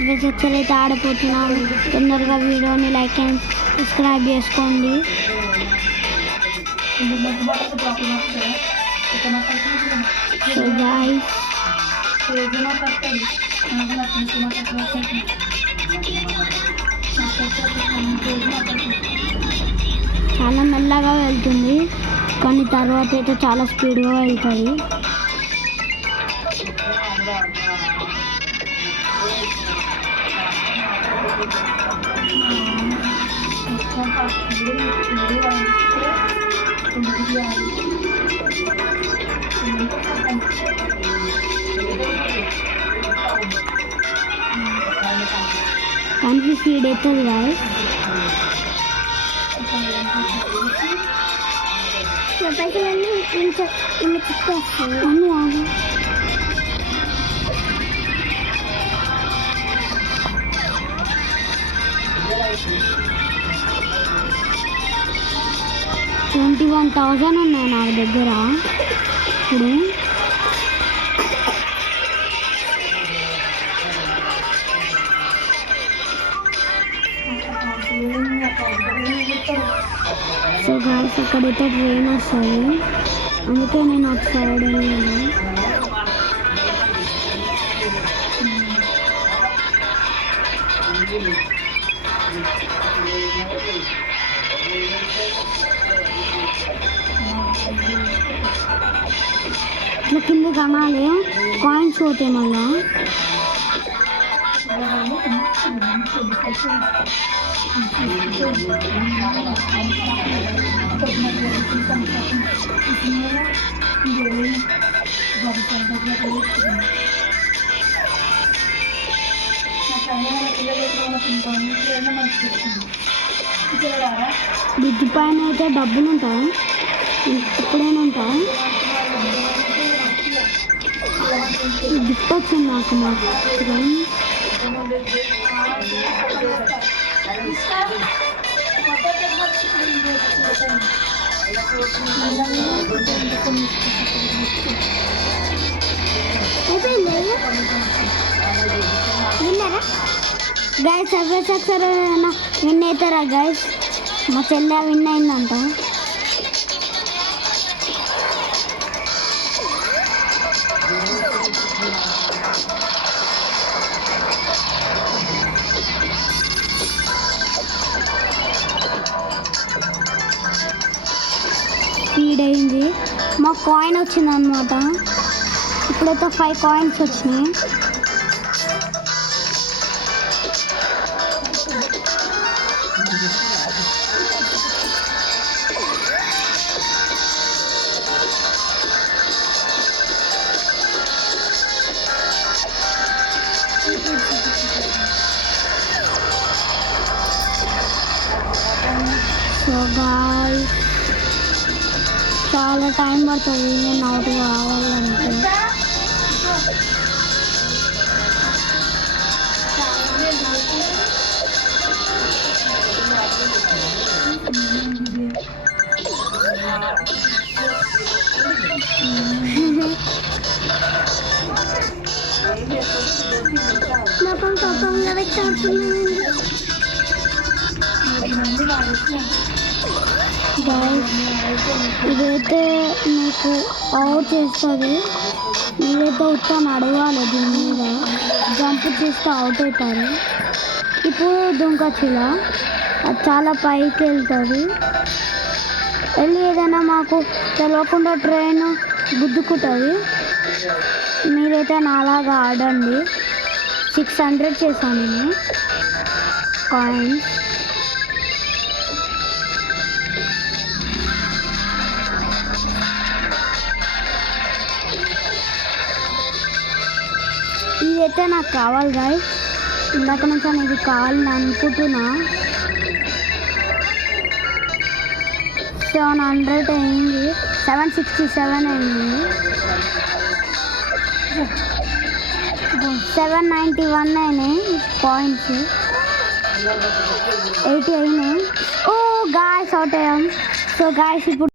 Service XL అయితే ఆడిపోతున్నాము. తొందరగా వీడియోని లైక్ అండ్ సబ్స్క్రైబ్ చేసుకోండి. సో గాయ్స్ చాలా మెల్లగా వెళ్తుంది, కానీ తర్వాత అయితే చాలా స్పీడ్గా వెళ్తుంది. కానీ స్పీడ్ అవుతుంది గాయ్స్. పైసలన్నీ అన్నీ ఆగు. $21,000 ఉన్నాయి నా దగ్గర ఇప్పుడు. సో గాయ్స్ అక్కడైతే ట్రైన్ వస్తుంది, అందుకే నేను అటు సైడ్ వెళ్ళాను. ఇట్లా కింద కనాలి, కాయిన్స్ పోతాయి మళ్ళా. బ్రిడ్జ్ పైన అయితే డబ్బులు ఉంటాయి, ఎప్పుడైనా ఉంటాయి. గిఫ్ట్ వచ్చింది నాకు మాత్రం. గైస్ సర్వీస్ ఒకసారి విన్ అవుతారా గైస్? మా చెల్లె విన్ అయిందంట. స్పీడ్ అయింది, మా కాయిన్ వచ్చింది అనమాట. ఇప్పుడైతే 5 కాయిన్స్ వచ్చినాయి. సో గాయ్స్ చాలా టైం పడుతుంది నేను అవుట్ కావాలంటే. ఇదైతే మీకు అవుట్ చేస్తుంది, మీరైతే ఉత్తరం అడగాలి, దీని మీద జంప్ చేస్తే అవుట్ అవుతారు. ఇప్పుడు దుంకచ్చిలా అది చాలా పైకి వెళ్తుంది, వెళ్ళి ఏదైనా మాకు తెలియకుండా ట్రైన్ గుద్దుకుంటుంది. మీరైతే నాలాగా ఆడండి. 600 చేశాను నేను కాయిన్స్. ఇదైతే నాకు కావాలి గాయ్స్, ఇందాక నుంచి నేను ఇది కావాలని అనుకుంటున్నా. 700 అయింది, 767 అయింది, 791 అయినాయి పాయింట్స్, 80 అయినాయి. ఓ గాయ్స్ అవుట్ అయ్యాం. సో గాయ్స్ ఇప్పుడు